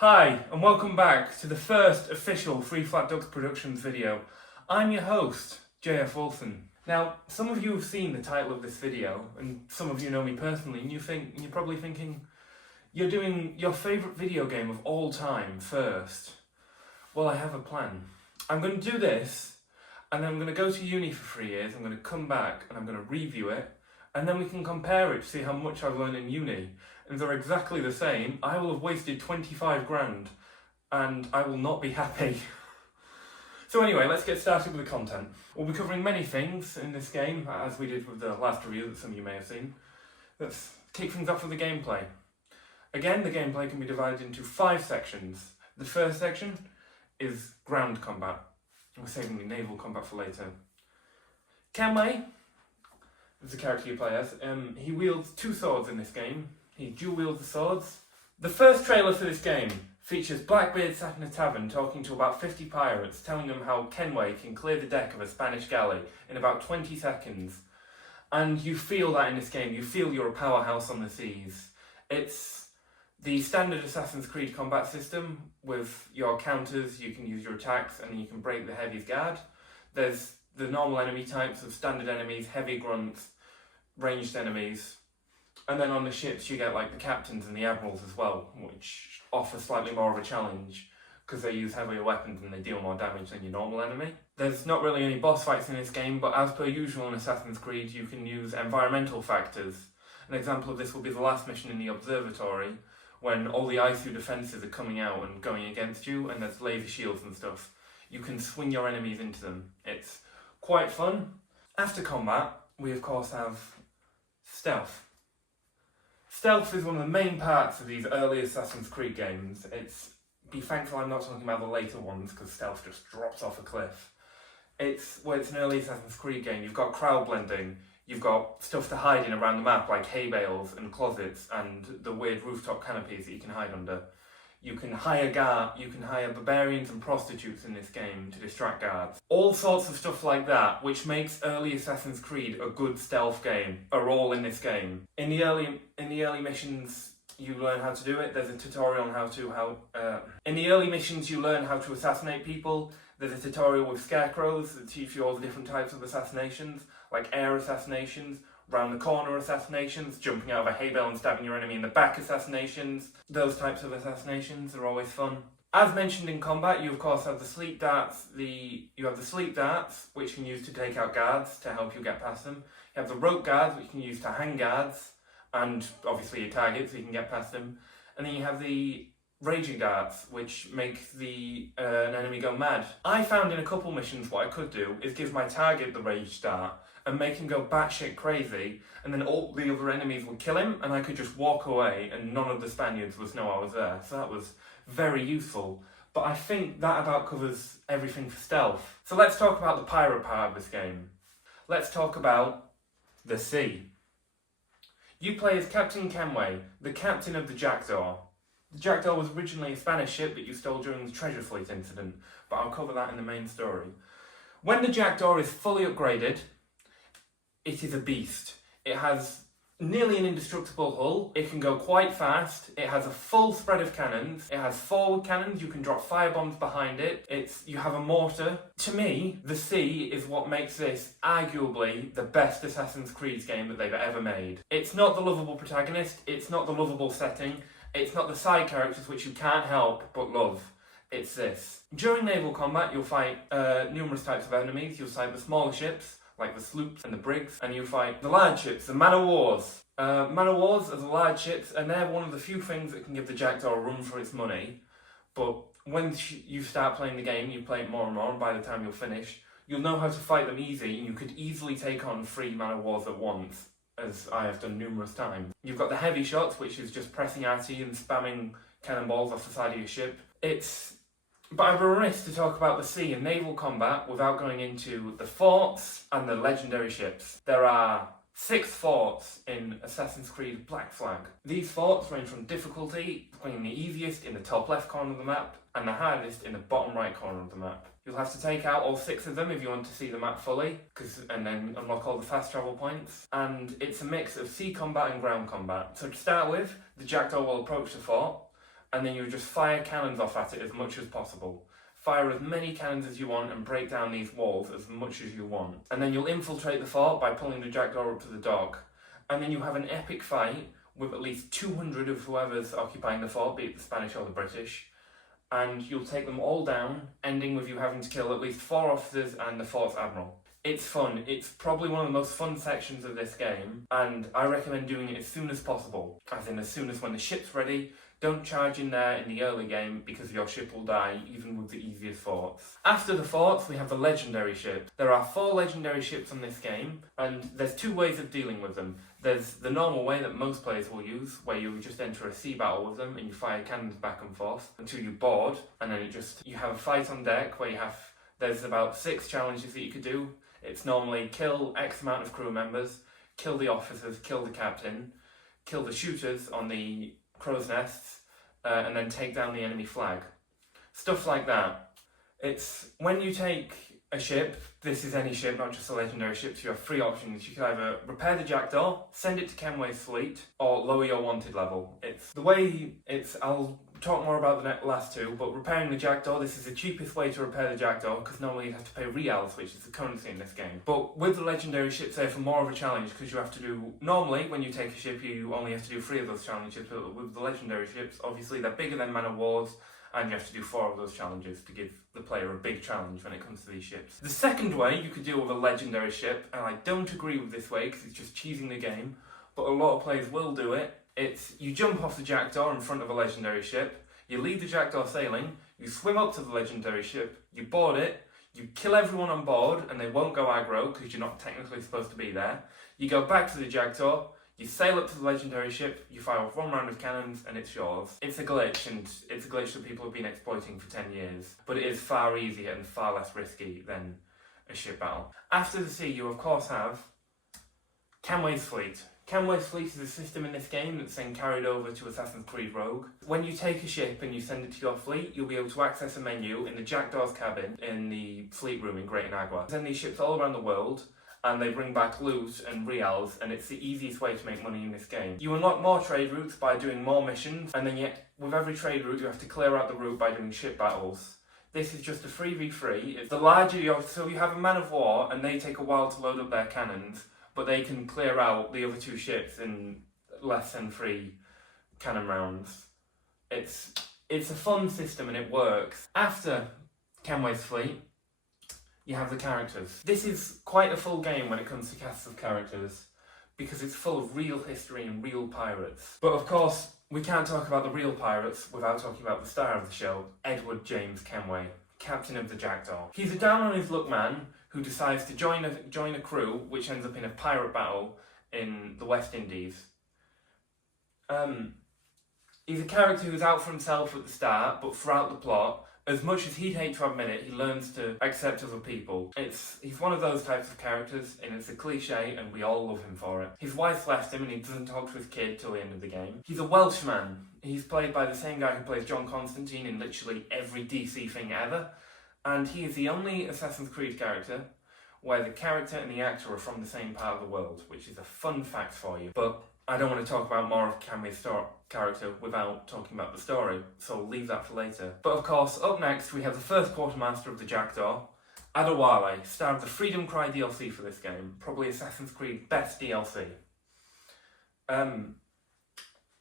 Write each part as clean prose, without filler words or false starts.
Hi, and welcome back to the first official Free Flat Ducks Productions video. I'm your host, JF Wilson. Now, some of you have seen the title of this video, and some of you know me personally, and you're probably thinking, you're doing your favourite video game of all time first. Well, I have a plan. I'm going to do this, and then I'm going to go to uni for 3 years, I'm going to come back, and I'm going to review it, and then we can compare it to see how much I've learned in uni. And if they're exactly the same, I will have wasted 25 grand and I will not be happy. So anyway, let's get started with the content. We'll be covering many things in this game, as we did with the last review that some of you may have seen. Let's kick things off with the gameplay. Again, the gameplay can be divided into 5 sections. The first section is ground combat. We're saving the naval combat for later. Kenway is the character you play as. He wields 2 swords in this game. He dual wields the swords. The first trailer for this game features Blackbeard sat in a tavern talking to about 50 pirates, telling them how Kenway can clear the deck of a Spanish galley in about 20 seconds. And you feel that in this game. You feel you're a powerhouse on the seas. It's the standard Assassin's Creed combat system with your counters. You can use your attacks and you can break the heavy's guard. There's the normal enemy types of standard enemies, heavy grunts, ranged enemies. And then on the ships you get like the captains and the admirals as well, which offer slightly more of a challenge because they use heavier weapons and they deal more damage than your normal enemy. There's not really any boss fights in this game, but as per usual in Assassin's Creed you can use environmental factors. An example of this will be the last mission in the observatory, when all the ISU defences are coming out and going against you and there's laser shields and stuff. You can swing your enemies into them. It's quite fun. After combat, we of course have stealth. Stealth is one of the main parts of these early Assassin's Creed games. Be thankful I'm not talking about the later ones because stealth just drops off a cliff. It's an early Assassin's Creed game. You've got crowd blending, you've got stuff to hide in around the map like hay bales and closets and the weird rooftop canopies that you can hide under. You can hire barbarians and prostitutes in this game to distract guards. All sorts of stuff like that, which makes early Assassin's Creed a good stealth game, are all in this game. In the early missions, you learn how to do it. There's a tutorial on in the early missions, you learn how to assassinate people. There's a tutorial with scarecrows that teach you all the different types of assassinations, like air assassinations, round the corner assassinations, jumping out of a hay bale and stabbing your enemy in the back assassinations. Those types of assassinations are always fun. As mentioned in combat, you of course have the sleep darts. You have the sleep darts, which you can use to take out guards to help you get past them. You have the rope guards, which you can use to hang guards, and obviously your targets, so you can get past them. And then you have the raging darts, which make an enemy go mad. I found in a couple missions what I could do is give my target the rage dart and make him go batshit crazy, and then all the other enemies would kill him, and I could just walk away, and none of the Spaniards would know I was there. So that was very useful. But I think that about covers everything for stealth. So let's talk about the pirate part of this game. Let's talk about the sea. You play as Captain Kenway, the captain of the Jackdaw. The Jackdaw was originally a Spanish ship that you stole during the Treasure Fleet incident, but I'll cover that in the main story. When the Jackdaw is fully upgraded, it is a beast. It has nearly an indestructible hull, it can go quite fast, it has a full spread of cannons, it has forward cannons, you can drop firebombs behind it, you have a mortar. To me, the sea is what makes this arguably the best Assassin's Creed game that they've ever made. It's not the lovable protagonist, it's not the lovable setting, it's not the side characters which you can't help but love. It's this. During naval combat, you'll fight numerous types of enemies. You'll fight the smaller ships, like the sloops and the brigs, and you fight the large ships, the man-o'-wars. Man-o'-wars are the large ships, and they're one of the few things that can give the Jackdaw a run for its money. But when you start playing the game, you play it more and more, and by the time you'll finish, you'll know how to fight them easy, and you could easily take on 3 man-o'-wars at once, as I have done numerous times. You've got the heavy shots, which is just pressing RT and spamming cannonballs off the side of your ship. But I'd be remiss to talk about the sea and naval combat without going into the forts and the legendary ships. There are 6 forts in Assassin's Creed Black Flag. These forts range from difficulty between the easiest in the top left corner of the map and the hardest in the bottom right corner of the map. You'll have to take out all 6 of them if you want to see the map fully, and then unlock all the fast travel points. And it's a mix of sea combat and ground combat. So to start with, the Jackdaw will approach the fort, and then you just fire cannons off at it as much as possible. Fire as many cannons as you want and break down these walls as much as you want. And then you'll infiltrate the fort by pulling the jackdaw up to the dock. And then you have an epic fight with at least 200 of whoever's occupying the fort, be it the Spanish or the British. And you'll take them all down, ending with you having to kill at least 4 officers and the fort's admiral. It's fun. It's probably one of the most fun sections of this game, and I recommend doing it as soon as possible. As in, as soon as when the ship's ready. Don't charge in there in the early game because your ship will die even with the easiest forts. After the forts, we have the legendary ships. There are 4 legendary ships on this game, and there's 2 ways of dealing with them. There's the normal way that most players will use, where you just enter a sea battle with them and you fire cannons back and forth until you board, and then you have a fight on deck where there's about 6 challenges that you could do. It's normally kill X amount of crew members, kill the officers, kill the captain, kill the shooters on the crow's nests, and then take down the enemy flag. Stuff like that. It's when you take a ship, this is any ship, not just a legendary ship, so you have 3 options. You can either repair the jackdaw, send it to Kenway's fleet, or lower your wanted level. I'll talk more about the last 2, but repairing the jackdaw, this is the cheapest way to repair the jackdaw, because normally you have to pay reals, which is the currency in this game. But with the legendary ships, they're for more of a challenge, because you have to do, normally when you take a ship, you only have to do 3 of those challenges, but with the legendary ships, obviously they're bigger than Man of Wars, and you have to do 4 of those challenges to give the player a big challenge when it comes to these ships. The second way you could deal with a legendary ship, and I don't agree with this way because it's just cheesing the game, but a lot of players will do it, it's you jump off the jackdaw in front of a legendary ship, you leave the jackdaw sailing, you swim up to the legendary ship, you board it, you kill everyone on board and they won't go aggro because you're not technically supposed to be there, you go back to the jackdaw, you sail up to the legendary ship, you fire off 1 round of cannons, and it's yours. It's a glitch, and it's a glitch that people have been exploiting for 10 years, but it is far easier and far less risky than a ship battle. After the sea, you of course have Kenway's fleet. Kenway's fleet is a system in this game that's then carried over to Assassin's Creed Rogue. When you take a ship and you send it to your fleet, you'll be able to access a menu in the Jackdaw's cabin in the fleet room in Great Inagua. Send these ships all around the world, and they bring back loot and reals, and it's the easiest way to make money in this game. You unlock more trade routes by doing more missions, and then yet with every trade route you have to clear out the route by doing ship battles. This is just a 3v3. It's the larger so you have a man of war, and they take a while to load up their cannons, but they can clear out the other 2 ships in less than 3 cannon rounds. It's a fun system and it works. After Kenway's fleet, you have the characters. This is quite a full game when it comes to casts of characters, because it's full of real history and real pirates. But of course, we can't talk about the real pirates without talking about the star of the show, Edward James Kenway, captain of the Jackdaw. He's a down-on-his-luck man who decides to join a crew which ends up in a pirate battle in the West Indies. He's a character who's out for himself at the start, but throughout the plot, as much as he'd hate to admit it, he learns to accept other people. He's one of those types of characters, and it's a cliche, and we all love him for it. His wife left him, and he doesn't talk to his kid till the end of the game. He's a Welshman. He's played by the same guy who plays John Constantine in literally every DC thing ever, and he is the only Assassin's Creed character where the character and the actor are from the same part of the world, which is a fun fact for you. But I don't want to talk about more of Kenway's character without talking about the story, so I'll leave that for later. But of course, up next we have the first quartermaster of the Jackdaw, Adewale, star of the Freedom Cry DLC for this game, probably Assassin's Creed's best DLC.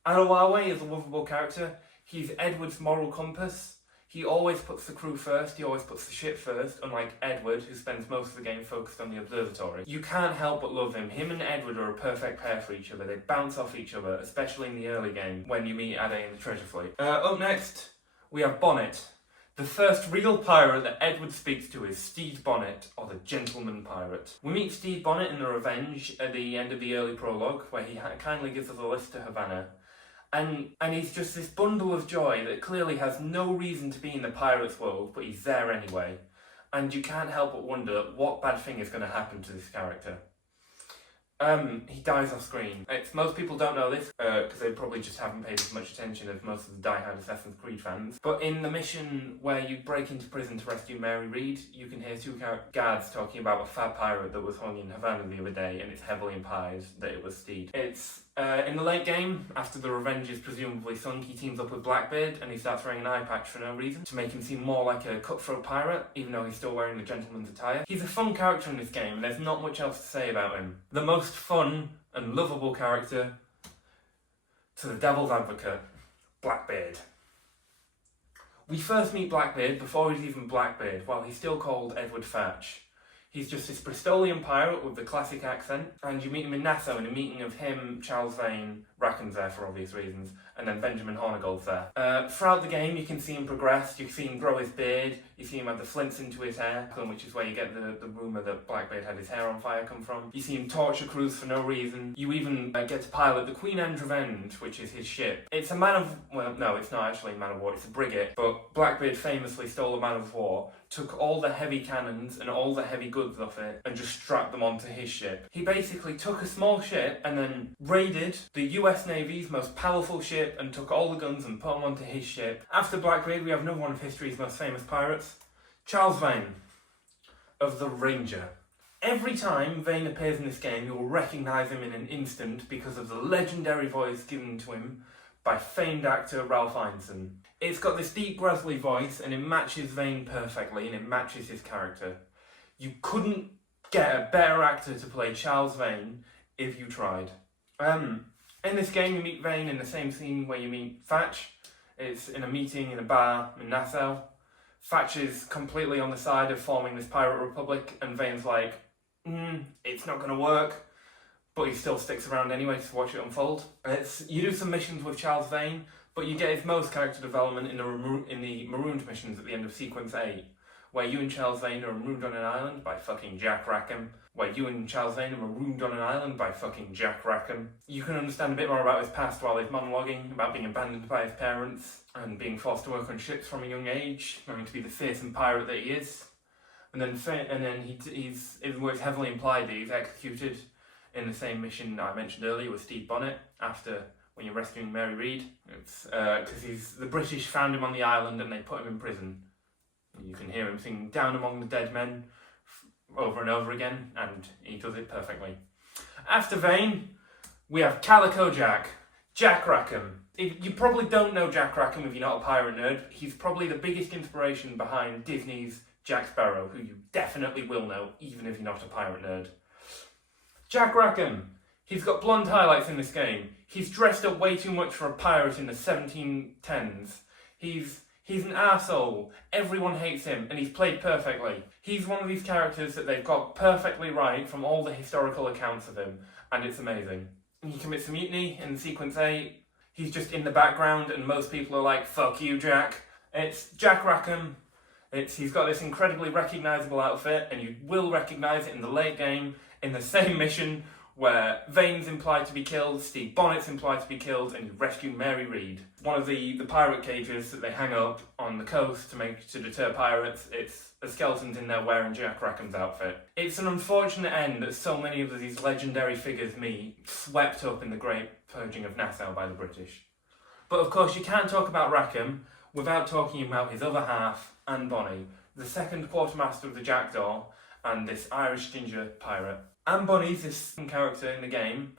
Adewale is a lovable character. He's Edward's moral compass. He always puts the crew first, he always puts the ship first, unlike Edward, who spends most of the game focused on the observatory. You can't help but love him. Him and Edward are a perfect pair for each other. They bounce off each other, especially in the early game, when you meet Ade in the treasure fleet. Up next, we have Bonnet. The first real pirate that Edward speaks to is Stede Bonnet, or the Gentleman Pirate. We meet Stede Bonnet in The Revenge at the end of the early prologue, where he kindly gives us a list to Havana. And he's just this bundle of joy that clearly has no reason to be in the pirates' world, but he's there anyway. And you can't help but wonder what bad thing is going to happen to this character. He dies off screen. Most people don't know this, because they probably just haven't paid as much attention as most of the die-hard Assassin's Creed fans. But in the mission where you break into prison to rescue Mary Read, you can hear 2 guards talking about a fat pirate that was hung in Havana the other day, and it's heavily implied that it was Stede. It's In the late game, after the Revenge is presumably sunk, he teams up with Blackbeard and he starts wearing an eye patch for no reason to make him seem more like a cutthroat pirate, even though he's still wearing the gentleman's attire. He's a fun character in this game and there's not much else to say about him. The most fun and lovable character to the devil's advocate, Blackbeard. We first meet Blackbeard before he's even Blackbeard, while he's still called Edward Thatch. He's just this Bristolian pirate with the classic accent, and you meet him in Nassau in a meeting of him, Charles Vane, Rackham's there for obvious reasons, and then Benjamin Hornigold's there. Throughout the game you can see him progress, you see him grow his beard, you see him add the flints into his hair, which is where you get the rumour that Blackbeard had his hair on fire come from. You see him torture crews for no reason. You even get to pilot the Queen Anne's Revenge, which is his ship. It's a man of, well no, it's not actually a man of war, it's a frigate, but Blackbeard famously stole a man of war, took all the heavy cannons and all the heavy goods off it and just strapped them onto his ship. He basically took a small ship and then raided the US Navy's most powerful ship and took all the guns and put them onto his ship. After Blackbeard, we have another one of history's most famous pirates, Charles Vane of the Ranger. Every time Vane appears in this game, you will recognise him in an instant because of the legendary voice given to him by famed actor Ralph Ineson. It's got this deep, raspy voice and it matches Vane perfectly and it matches his character. You couldn't get a better actor to play Charles Vane if you tried. In this game you meet Vane in the same scene where you meet Thatch. It's in a meeting in a bar in Nassau. Thatch is completely on the side of forming this pirate republic and Vane's like, it's not going to work. But he still sticks around anyway to watch it unfold. You do some missions with Charles Vane, but you get his most character development in the Marooned missions at the end of Sequence 8, where you and Charles Vane are marooned on an island by fucking Jack Rackham. You can understand a bit more about his past while he's monologuing about being abandoned by his parents and being forced to work on ships from a young age, learning to be the fearsome pirate that he is. And then he's heavily implied that he's executed in the same mission I mentioned earlier with Stede Bonnet, after when you're rescuing Mary Read. It's because the British found him on the island and they put him in prison. You can hear him singing Down Among the Dead Men over and over again, and he does it perfectly. After Vane, we have Calico Jack, Jack Rackham. You probably don't know Jack Rackham if you're not a pirate nerd. He's probably the biggest inspiration behind Disney's Jack Sparrow, who you definitely will know, even if you're not a pirate nerd. Jack Rackham. He's got blonde highlights in this game. He's dressed up way too much for a pirate in the 1710s. He's an arsehole. Everyone hates him, and he's played perfectly. He's one of these characters that they've got perfectly right from all the historical accounts of him, and it's amazing. He commits a mutiny in Sequence 8. He's just in the background, and most people are like, fuck you, Jack. It's Jack Rackham. He's got this incredibly recognisable outfit, and you will recognise it in the late game, in the same mission where Vane's implied to be killed, Stede Bonnet's implied to be killed, and you rescue Mary Read. One of the pirate cages that they hang up on the coast to deter pirates, it's the skeletons in there wearing Jack Rackham's outfit. It's an unfortunate end that so many of these legendary figures meet, swept up in the Great Purging of Nassau by the British. But of course you can't talk about Rackham without talking about his other half, Anne Bonny, the second quartermaster of the Jackdaw, and this Irish ginger pirate. Anne Bonny's this character in the game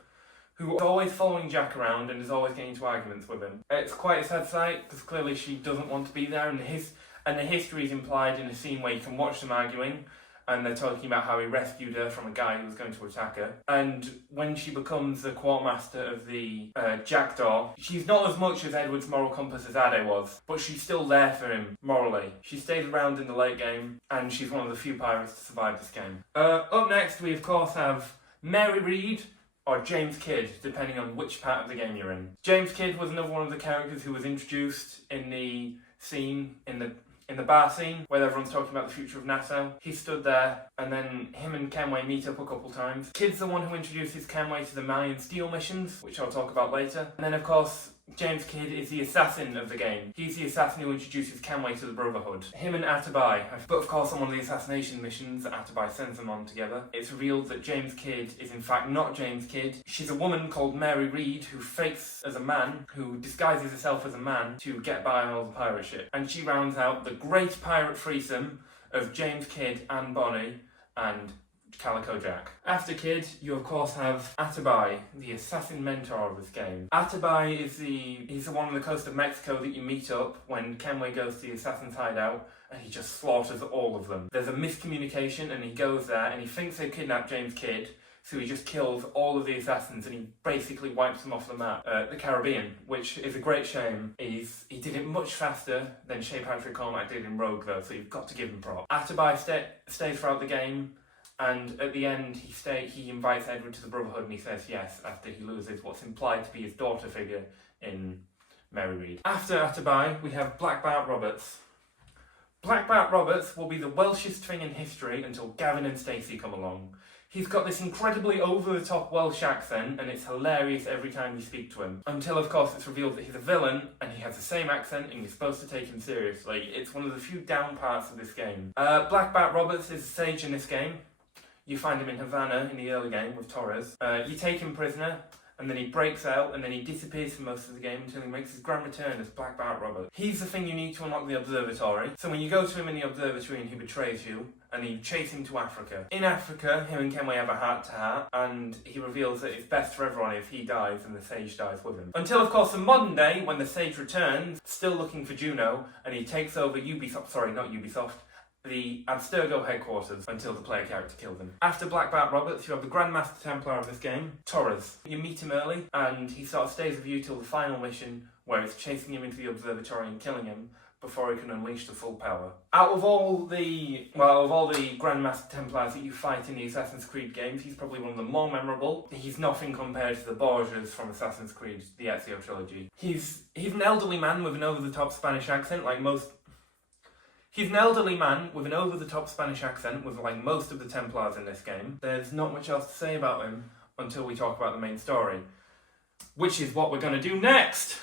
who is always following Jack around and is always getting into arguments with him. It's quite a sad sight because clearly she doesn't want to be there, and the history is implied in a scene where you can watch them arguing, and they're talking about how he rescued her from a guy who was going to attack her. And when she becomes the quartermaster of the Jackdaw, she's not as much as Edward's moral compass as Ade was, but she's still there for him morally. She stays around in the late game, and she's one of the few pirates to survive this game. Up next, we of course have Mary Read, or James Kidd, depending on which part of the game you're in. James Kidd was another one of the characters who was introduced in the scene, in the bar scene, where everyone's talking about the future of Nassau. He stood there, and then him and Kenway meet up a couple times. Kidd's the one who introduces Kenway to the Mayan Steel missions, which I'll talk about later. And then of course, James Kidd is the assassin of the game. He's the assassin who introduces Kenway to the Brotherhood. Him and Atabai. But of course, on one of the assassination missions that Atabai sends them on together, it's revealed that James Kidd is in fact not James Kidd. She's a woman called Mary Read who fakes as a man, who disguises herself as a man to get by on all the pirate ship. And she rounds out the great pirate threesome of James Kidd, Anne Bonny, and Calico Jack. After Kid, you of course have Atabai, the assassin mentor of this game. Atabai is he's the one on the coast of Mexico that you meet up when Kenway goes to the assassin's hideout, and he just slaughters all of them. There's a miscommunication, and he goes there and he thinks they've kidnapped James Kidd, so he just kills all of the assassins and he basically wipes them off the map. The Caribbean, which is a great shame. He did it much faster than Shay Patrick Cormac did in Rogue though, so you've got to give him props. Atabai stays throughout the game, and at the end he invites Edward to the Brotherhood and he says yes after he loses what's implied to be his daughter figure in Mary Read. After Atabai, we have Black Bart Roberts. Black Bart Roberts will be the Welshest thing in history until Gavin and Stacey come along. He's got this incredibly over-the-top Welsh accent, and it's hilarious every time you speak to him. Until, of course, it's revealed that he's a villain, and he has the same accent, and you're supposed to take him seriously. It's one of the few down parts of this game. Black Bart Roberts is a sage in this game. You find him in Havana in the early game with Torres. You take him prisoner, and then he breaks out, and then he disappears for most of the game until he makes his grand return as Black Bart Roberts. He's the thing you need to unlock the observatory. So when you go to him in the observatory and he betrays you, and you chase him to Africa. In Africa, him and Kenway have a heart-to-heart, and he reveals that it's best for everyone if he dies and the sage dies with him. Until, of course, the modern day, when the sage returns, still looking for Juno, and he takes over the Abstergo headquarters until the player character kills him. After Black Bart Roberts, you have the Grandmaster Templar of this game, Torres. You meet him early, and he sort of stays with you till the final mission, where it's chasing him into the observatory and killing him before he can unleash the full power. Out of all the Grandmaster Templars that you fight in the Assassin's Creed games, he's probably one of the more memorable. He's nothing compared to the Borgias from Assassin's Creed, the Ezio trilogy. He's an elderly man with an over-the-top Spanish accent, He's an elderly man with an over-the-top Spanish accent, with like most of the Templars in this game. There's not much else to say about him until we talk about the main story, which is what we're going to do next!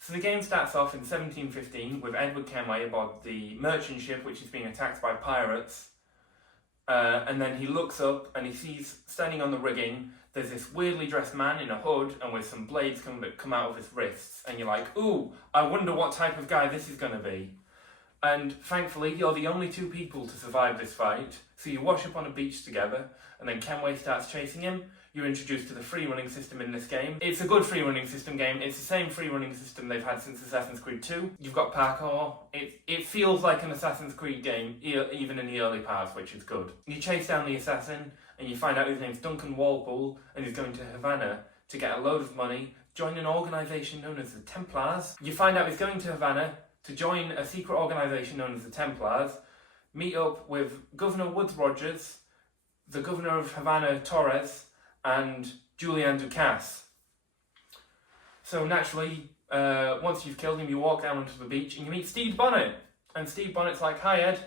So the game starts off in 1715 with Edward Kenway aboard the merchant ship which is being attacked by pirates, and then he looks up and he sees, standing on the rigging, there's this weirdly dressed man in a hood and with some blades that come out of his wrists, and you're like, ooh, I wonder what type of guy this is going to be. And thankfully, you're the only two people to survive this fight, so you wash up on a beach together, and then Kenway starts chasing him. You're introduced to the free running system in this game. It's a good free running system game. It's the same free running system they've had since Assassin's Creed 2. You've got parkour. It feels like an Assassin's Creed game, even in the early parts, which is good. You chase down the assassin, and you find out his name's Duncan Walpole, and he's going to Havana to get a load of money, join an organisation known as the Templars. You find out he's going to Havana to join a secret organisation known as the Templars, meet up with Governor Woodes Rogers, the Governor of Havana, Torres, and Julian Ducasse. So naturally, once you've killed him, you walk down onto the beach and you meet Stede Bonnet. And Stede Bonnet's like, hi Ed.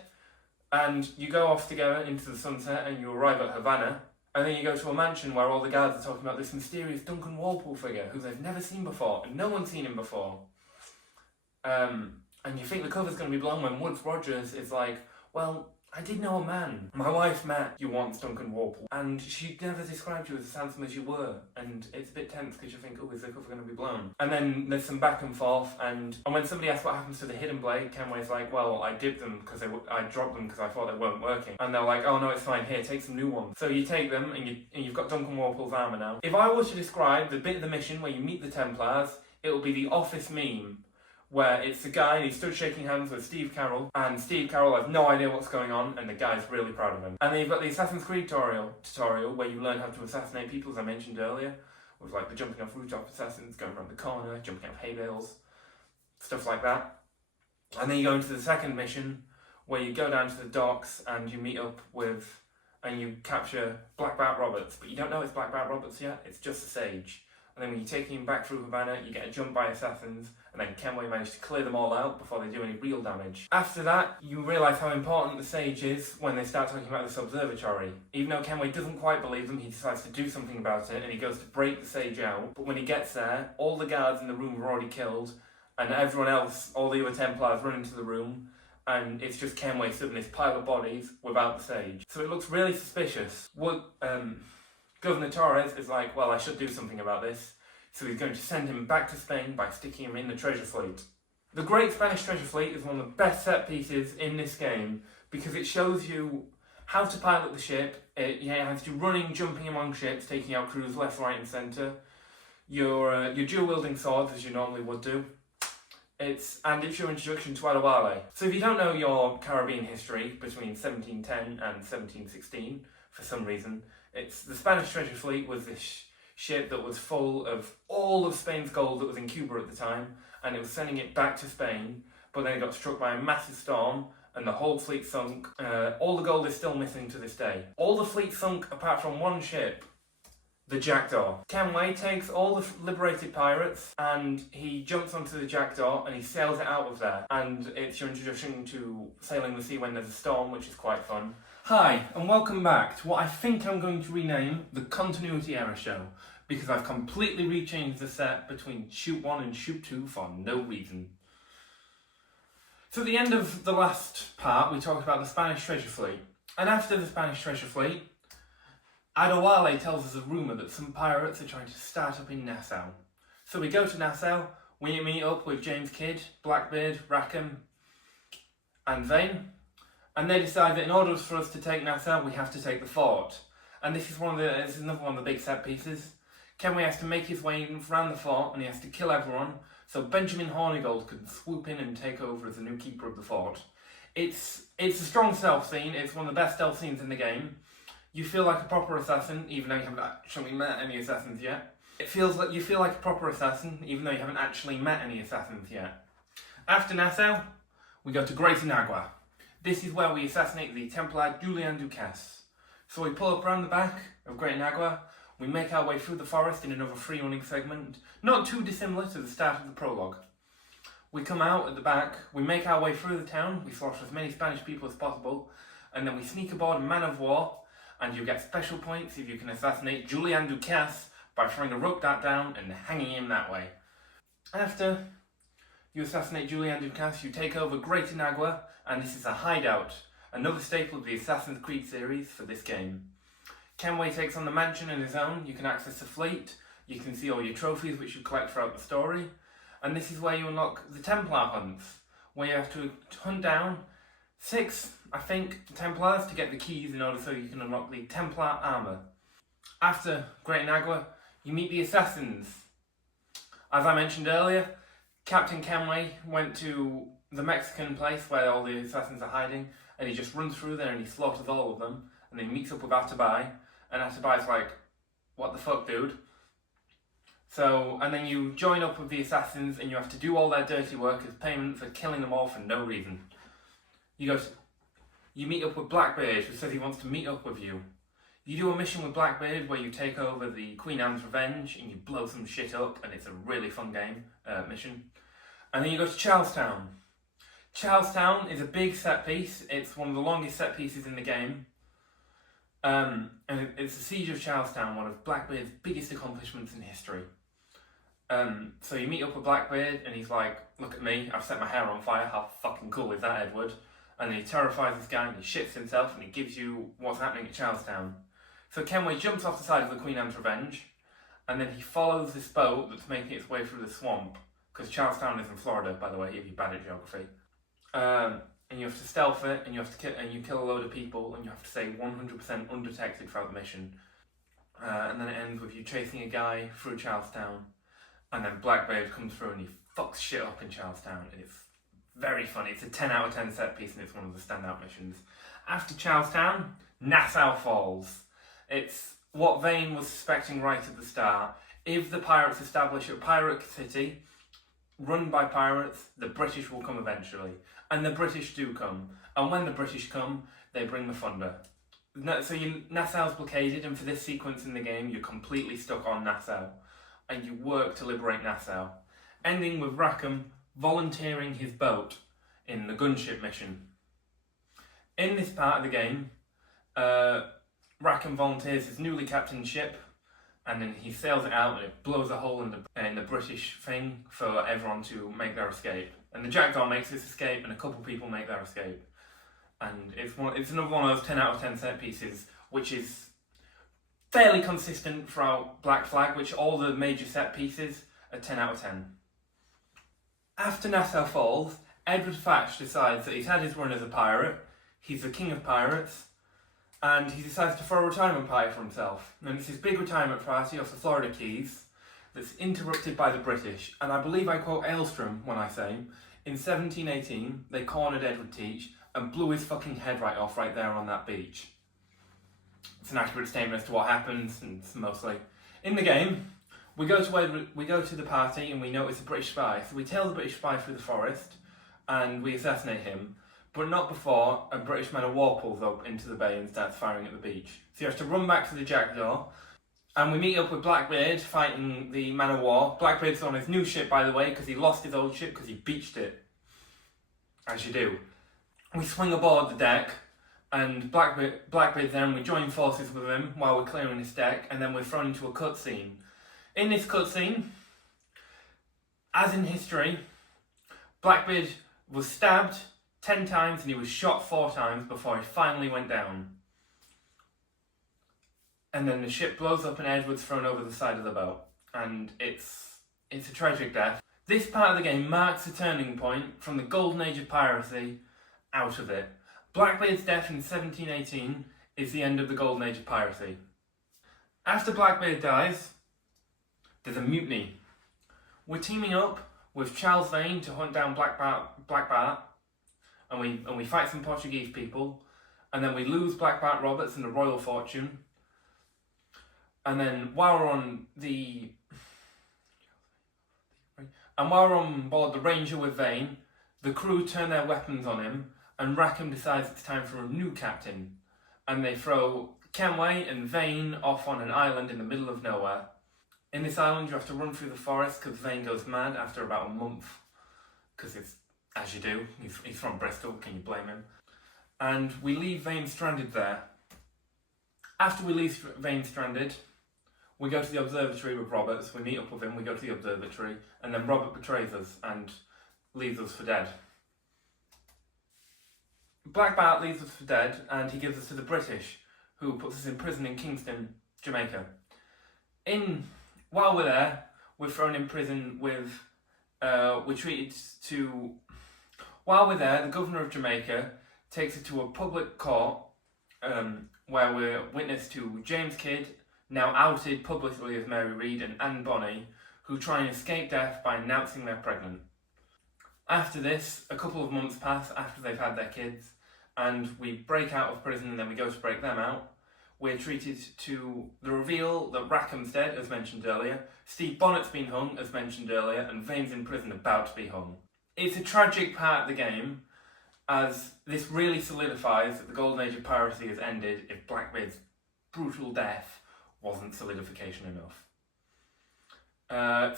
And you go off together into the sunset and you arrive at Havana. And then you go to a mansion where all the guards are talking about this mysterious Duncan Walpole figure who they've never seen before, and no one's seen him before. And you think the cover's going to be blown when Woodes Rogers is like, well, I did know a man. My wife met you once, Duncan Walpole, and she never described you as handsome as you were. And it's a bit tense because you think, oh, is the cover going to be blown? And then there's some back and forth, and when somebody asks what happens to the hidden blade, Kenway's like, well, I dipped them because I dropped them because I thought they weren't working. And they're like, oh no, it's fine, here, take some new ones. So you take them, and you've got Duncan Walpole's armour now. If I were to describe the bit of the mission where you meet the Templars, it will be the Office meme, where it's the guy and he stood shaking hands with Steve Carroll, and Steve Carroll has no idea what's going on, and the guy's really proud of him. And then you've got the Assassin's Creed tutorial where you learn how to assassinate people, as I mentioned earlier, with like the jumping off rooftop assassins, going around the corner, jumping off hay bales, stuff like that. And then you go into the second mission where you go down to the docks and you meet up with, and you capture Black Bart Roberts, but you don't know it's Black Bart Roberts yet, it's just a sage. And then when you take him back through Havana, you get a jump by assassins, and then Kenway managed to clear them all out before they do any real damage. After that, you realise how important the sage is when they start talking about this observatory. Even though Kenway doesn't quite believe them, he decides to do something about it, and he goes to break the sage out. But when he gets there, all the guards in the room are already killed, and everyone else, all the other Templars, run into the room, and it's just Kenway stood in this pile of bodies without the sage. So it looks really suspicious. Governor Torres is like, well, I should do something about this. So he's going to send him back to Spain by sticking him in the treasure fleet. The Great Spanish Treasure Fleet is one of the best set pieces in this game because it shows you how to pilot the ship It has you running, jumping among ships, taking out crews left, right, and centre. Your dual-wielding swords, as you normally would do. It's your introduction to Adewale. So if you don't know your Caribbean history between 1710 and 1716, for some reason, it's the Spanish treasure fleet was this ship that was full of all of Spain's gold that was in Cuba at the time, and it was sending it back to Spain, but then it got struck by a massive storm, and the whole fleet sunk. All the gold is still missing to this day. All the fleet sunk apart from one ship, the Jackdaw. Kenway takes all the liberated pirates and he jumps onto the Jackdaw and he sails it out of there. And it's your introduction to sailing the sea when there's a storm, which is quite fun. Hi, and welcome back to what I think I'm going to rename the Continuity Error Show, because I've completely rechanged the set between Shoot 1 and Shoot 2 for no reason. So at the end of the last part, we talked about the Spanish treasure fleet. And after the Spanish treasure fleet, Adewale tells us a rumour that some pirates are trying to start up in Nassau. So we go to Nassau, we meet up with James Kidd, Blackbeard, Rackham and Vane, and they decide that in order for us to take Nassau, we have to take the fort. And this is another one of the big set pieces. Kenway has to make his way around the fort and he has to kill everyone, so Benjamin Hornigold can swoop in and take over as the new keeper of the fort. It's a strong stealth scene, it's one of the best stealth scenes in the game. You feel like a proper assassin, even though you haven't actually met any assassins yet. It feels like you feel like a proper assassin, even though you haven't actually met any assassins yet. After Nassau, we go to Great Inagua. This is where we assassinate the Templar Julian Ducasse. So we pull up around the back of Great Inagua, we make our way through the forest in another free-running segment, not too dissimilar to the start of the prologue. We come out at the back, we make our way through the town, we slaughter as many Spanish people as possible, and then we sneak aboard a man-of-war, and you get special points if you can assassinate Julian Ducasse by throwing a rope dart down and hanging him that way. After you assassinate Julian Ducasse, you take over Great Inagua, and this is a hideout, another staple of the Assassin's Creed series for this game. Kenway takes on the mansion on his own, you can access the fleet, you can see all your trophies which you collect throughout the story, and this is where you unlock the Templar hunts, where you have to hunt down 6, I think, Templars to get the keys in order so you can unlock the Templar armour. After Great Inagua, you meet the assassins. As I mentioned earlier, Captain Kenway went to the Mexican place where all the assassins are hiding, and he just runs through there and he slaughters all of them, and then he meets up with Atabai, and Atabai's like, what the fuck, dude? So, and then you join up with the assassins and you have to do all their dirty work as payment for killing them all for no reason. You meet up with Blackbeard, who says he wants to meet up with you. You do a mission with Blackbeard where you take over the Queen Anne's Revenge and you blow some shit up, and it's a really fun mission. And then you go to Charlestown. Charlestown is a big set piece. It's one of the longest set pieces in the game. And it's the Siege of Charlestown, one of Blackbeard's biggest accomplishments in history. So you meet up with Blackbeard and he's like, look at me, I've set my hair on fire, how fucking cool is that, Edward? And then he terrifies this guy and he shits himself and he gives you what's happening at Charlestown. So Kenway jumps off the side of the Queen Anne's Revenge, and then he follows this boat that's making its way through the swamp, because Charlestown is in Florida, by the way, if you're bad at geography. And you have to stealth it, and you kill a load of people, and you have to stay 100% undetected throughout the mission. And then it ends with you chasing a guy through Charlestown, and then Blackbeard comes through and he fucks shit up in Charlestown. It's very funny. It's a 10 out of 10 set piece, and it's one of the standout missions. After Charlestown, Nassau Falls. It's what Vane was suspecting right at the start. If the pirates establish a pirate city run by pirates, the British will come eventually. And the British do come. And when the British come, they bring the thunder. So Nassau's blockaded, and for this sequence in the game, you're completely stuck on Nassau. And you work to liberate Nassau. Ending with Rackham volunteering his boat in the gunship mission. In this part of the game, Rackham volunteers his newly captained ship, and then he sails it out and it blows a hole in the British thing for everyone to make their escape. And the Jackdaw makes his escape, and a couple people make their escape. And it's another one of those 10 out of 10 set pieces, which is fairly consistent throughout Black Flag, which all the major set pieces are 10 out of 10. After Nassau Falls, Edward Thatch decides that he's had his run as a pirate, he's the king of pirates, and he decides to throw a retirement party for himself. And it's his big retirement party off the Florida Keys that's interrupted by the British. And I believe I quote Aylstrom when I say, in 1718, they cornered Edward Teach and blew his fucking head right off right there on that beach. It's an accurate statement as to what happens, and it's mostly in the game. We go to the party and we notice a British spy. So we tail the British spy through the forest and we assassinate him, but not before a British man of war pulls up into the bay and starts firing at the beach. So he has to run back to the Jackdaw, and we meet up with Blackbeard fighting the man of war. Blackbeard's on his new ship, by the way, because he lost his old ship because he beached it, as you do. We swing aboard the deck, and Blackbeard's there, and we join forces with him while we're clearing his deck, and then we're thrown into a cutscene. In this cutscene, as in history, Blackbeard was stabbed 10 times and he was shot 4 times before he finally went down. And then the ship blows up and Edward's thrown over the side of the boat. And it's a tragic death. This part of the game marks a turning point from the golden age of piracy out of it. Blackbeard's death in 1718 is the end of the golden age of piracy. After Blackbeard dies, there's a mutiny. We're teaming up with Charles Vane to hunt down Black Bart, and we fight some Portuguese people, and then we lose Black Bart Roberts and the Royal Fortune. And then while we're on board the Ranger with Vane, the crew turn their weapons on him, and Rackham decides it's time for a new captain, and they throw Kenway and Vane off on an island in the middle of nowhere. In this island, you have to run through the forest because Vane goes mad after about a month. Because it's, as you do, he's from Bristol, can you blame him? And we leave Vane stranded there. After we leave Vane stranded, we go to the observatory with Roberts, we meet up with him, we go to the observatory, and then Robert betrays us and leaves us for dead. Black Bart leaves us for dead, and he gives us to the British, who puts us in prison in Kingston, Jamaica. While we're there, we're thrown in prison with, while we're there, the governor of Jamaica takes us to a public court, where we're witness to James Kidd, now outed publicly as Mary Read, and Anne Bonny, who try and escape death by announcing they're pregnant. After this, a couple of months pass after they've had their kids, and we break out of prison and then we go to break them out. We're treated to the reveal that Rackham's dead, as mentioned earlier, Steve Bonnet's been hung, as mentioned earlier, and Vane's in prison about to be hung. It's a tragic part of the game, as this really solidifies that the golden age of piracy has ended if Blackbeard's brutal death wasn't solidification enough.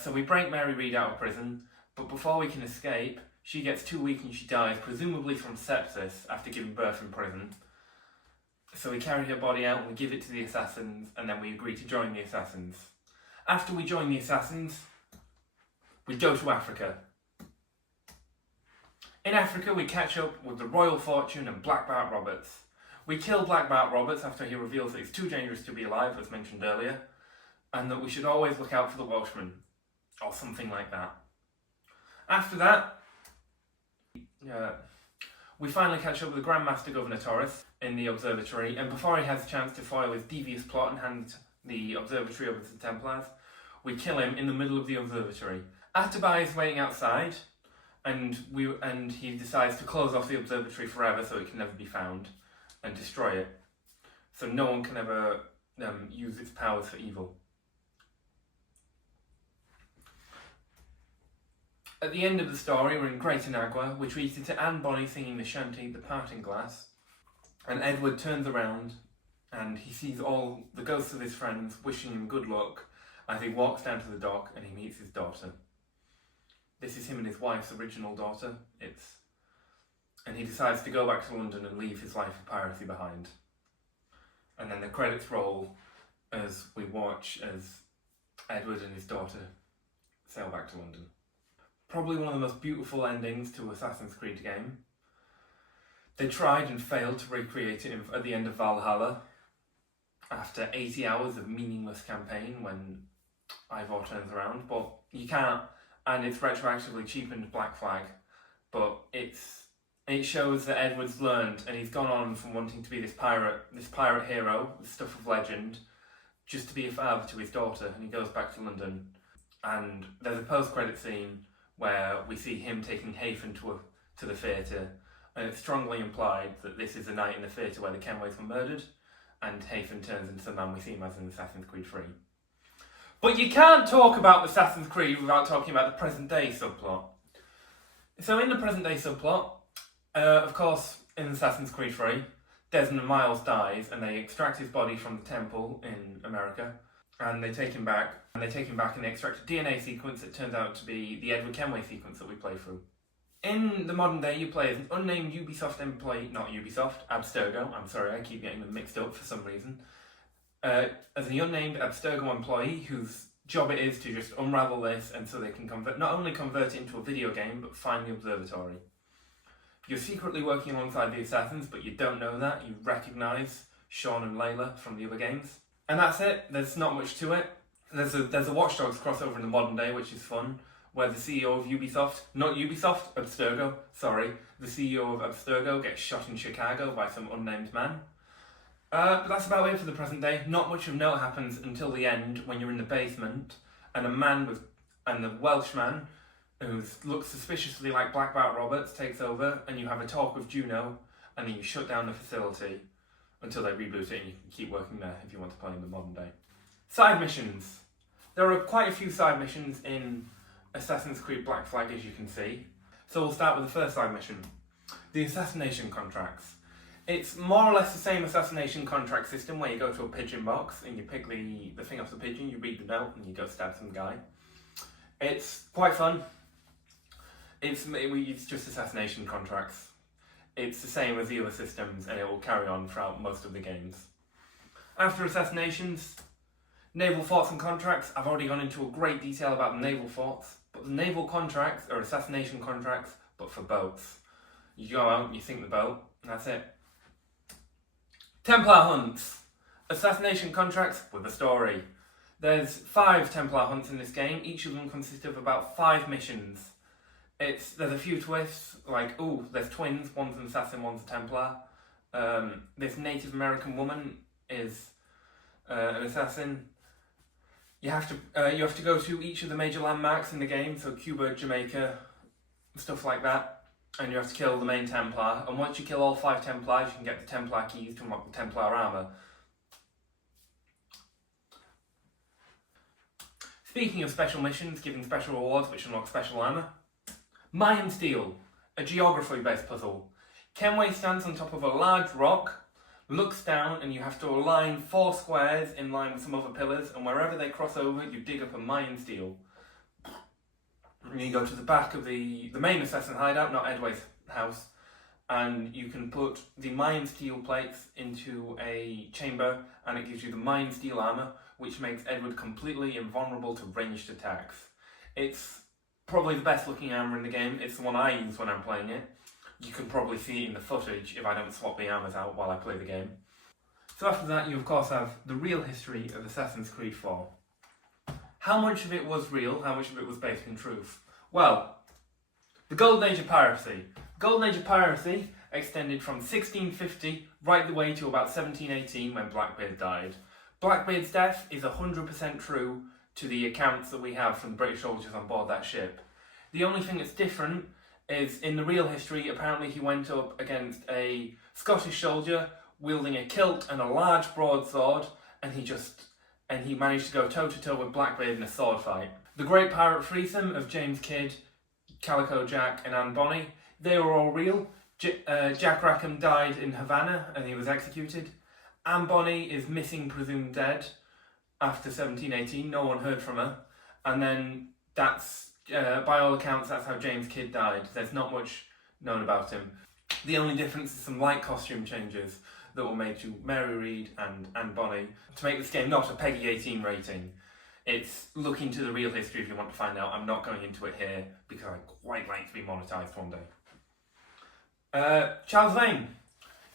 So we break Mary Read out of prison, but before we can escape, she gets too weak and she dies, presumably from sepsis after giving birth in prison. So we carry her body out and we give it to the assassins, and then we agree to join the assassins. After we join the assassins, we go to Africa. In Africa, we catch up with the Royal Fortune and Black Bart Roberts. We kill Black Bart Roberts after he reveals that he's too dangerous to be alive, as mentioned earlier, and that we should always look out for the Welshman, or something like that. After that, we finally catch up with the Grand Master Governor Torres in the observatory, and before he has a chance to foil his devious plot and hand the observatory over to the Templars, we kill him in the middle of the observatory. Atabai is waiting outside, and he decides to close off the observatory forever so it can never be found, and destroy it, so no one can ever use its powers for evil. At the end of the story, we're in Great Inagua, we're treated to Anne Bonny singing the shanty, The Parting Glass, and Edward turns around and he sees all the ghosts of his friends wishing him good luck as he walks down to the dock and he meets his daughter. This is him and his wife's original daughter, and he decides to go back to London and leave his life of piracy behind. And then the credits roll as we watch as Edward and his daughter sail back to London. Probably one of the most beautiful endings to Assassin's Creed game. They tried and failed to recreate it at the end of Valhalla after 80 hours of meaningless campaign when Eivor turns around, but you can't, and it's retroactively cheapened Black Flag, but it's it shows that Edward's learned, and he's gone on from wanting to be this pirate hero, this stuff of legend, just to be a father to his daughter, and he goes back to London. And there's a post-credit scene where we see him taking Hafen to the theatre, and it's strongly implied that this is the night in the theatre where the Kenways were murdered, and Hafen turns into the man we see him as in Assassin's Creed 3. But you can't talk about Assassin's Creed without talking about the present-day subplot. So in the present-day subplot, of course, in Assassin's Creed 3, Desmond Miles dies, and they extract his body from the temple in America, and they take him back, and they extract a DNA sequence that turns out to be the Edward Kenway sequence that we play through. In the modern day, you play as an unnamed Ubisoft employee, not Ubisoft, Abstergo, I'm sorry, I keep getting them mixed up for some reason. As an unnamed Abstergo employee whose job it is to just unravel this, and so they can not only convert it into a video game, but find the observatory. You're secretly working alongside the assassins, but you don't know that. You recognise Sean and Layla from the other games. And that's it. There's not much to it. There's a Watch Dogs crossover in the modern day, which is fun, where the CEO of Ubisoft, not Ubisoft, Abstergo, sorry, the CEO of Abstergo gets shot in Chicago by some unnamed man. But that's about it for the present day. Not much of note happens until the end, when you're in the basement, and the Welshman, who looks suspiciously like Black Bart Roberts, takes over, and you have a talk with Juno, and then you shut down the facility until they reboot it, and you can keep working there if you want to play in the modern day. Side missions. There are quite a few side missions in Assassin's Creed Black Flag, as you can see. So we'll start with the first side mission. The assassination contracts. It's more or less the same assassination contract system where you go to a pigeon box and you pick the thing off the pigeon, you read the note, and you go stab some guy. It's quite fun. It's just assassination contracts. It's the same as the other systems, and it will carry on throughout most of the games. After assassinations, naval forts and contracts. I've already gone into a great detail about the naval forts, but the naval contracts are assassination contracts, but for boats. You go out and you sink the boat, and that's it. Templar hunts. Assassination contracts with a story. There's 5 Templar hunts in this game. Each of them consists of about 5 missions. There's a few twists, like, there's twins, one's an assassin, one's a Templar. This Native American woman is an assassin. You have to go to each of the major landmarks in the game, so Cuba, Jamaica, stuff like that, and you have to kill the main Templar. And once you kill all 5 Templars, you can get the Templar keys to unlock the Templar armor. Speaking of special missions, giving special rewards which unlock special armor. Mayan Steel, a geography-based puzzle. Kenway stands on top of a large rock, looks down, and you have to align 4 squares in line with some other pillars, and wherever they cross over, you dig up a Mayan Steel. And you go to the back of the main assassin hideout, not Edway's house, and you can put the Mayan Steel plates into a chamber, and it gives you the Mayan Steel armor, which makes Edward completely invulnerable to ranged attacks. It's probably the best looking armour in the game. It's the one I use when I'm playing it. You can probably see it in the footage if I don't swap the armours out while I play the game. So after that, you of course have the real history of Assassin's Creed 4. How much of it was real? How much of it was based in truth? Well, the Golden Age of Piracy. Golden Age of Piracy extended from 1650 right the way to about 1718 when Blackbeard died. Blackbeard's death is 100% true to the accounts that we have from British soldiers on board that ship. The only thing that's different is in the real history, apparently he went up against a Scottish soldier wielding a kilt and a large broadsword, and he managed to go toe-to-toe with Blackbeard in a sword fight. The Great Pirate Threesome of James Kidd, Calico Jack and Anne Bonny, they were all real. Jack Rackham died in Havana and he was executed. Anne Bonny is missing, presumed dead, after 1718, no one heard from her. And then that's, by all accounts, that's how James Kidd died. There's not much known about him. The only difference is some light costume changes that were made to Mary Read and Anne Bonny to make this game not a Peggy 18 rating. It's look into the real history if you want to find out. I'm not going into it here because I'd quite like to be monetised one day. Charles Vane.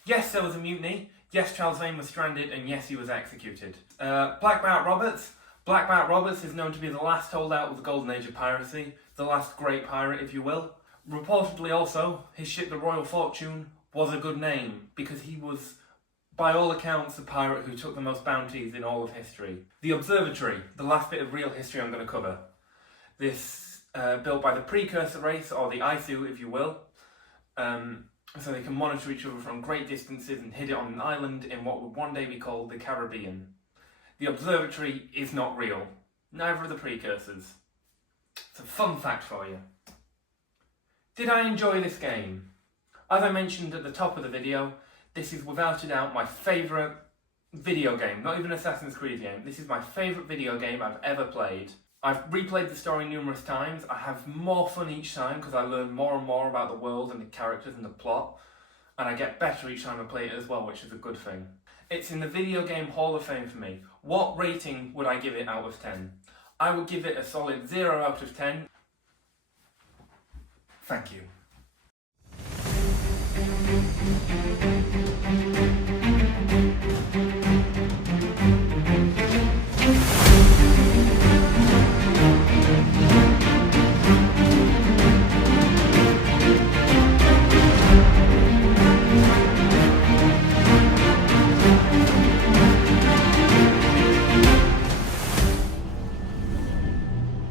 Yes, there was a mutiny. Yes, Charles Vane was stranded, and yes, he was executed. Black Bart Roberts. Black Bart Roberts is known to be the last holdout of the Golden Age of Piracy, the last great pirate, if you will. Reportedly also, his ship the Royal Fortune was a good name because he was, by all accounts, the pirate who took the most bounties in all of history. The Observatory, the last bit of real history I'm going to cover. This, built by the Precursor race, or the Isu if you will, so they can monitor each other from great distances and hid it on an island in what would one day be called the Caribbean. The Observatory is not real, neither are the Precursors. It's a fun fact for you. Did I enjoy this game? As I mentioned at the top of the video, this is without a doubt my favourite video game, not even Assassin's Creed game. This is my favourite video game I've ever played. I've replayed the story numerous times. I have more fun each time because I learn more and more about the world and the characters and the plot, and I get better each time I play it as well, which is a good thing. It's in the Video Game Hall of Fame for me. What rating would I give it out of 10? I would give it a solid 0 out of 10. Thank you.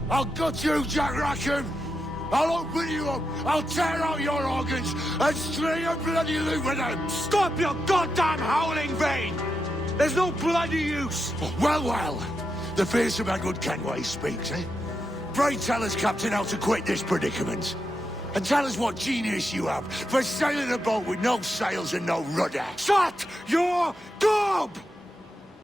I'll gut you, Jack Rackham! I'll open you up, I'll tear out your organs, and string a bloody loop with them! Stop your goddamn howling, Vane! There's no bloody use! Well, the fearsome Edward Kenway speaks, eh? Pray tell us, Captain, how to quit this predicament. And tell us what genius you have for sailing a boat with no sails and no rudder. Shut your gob!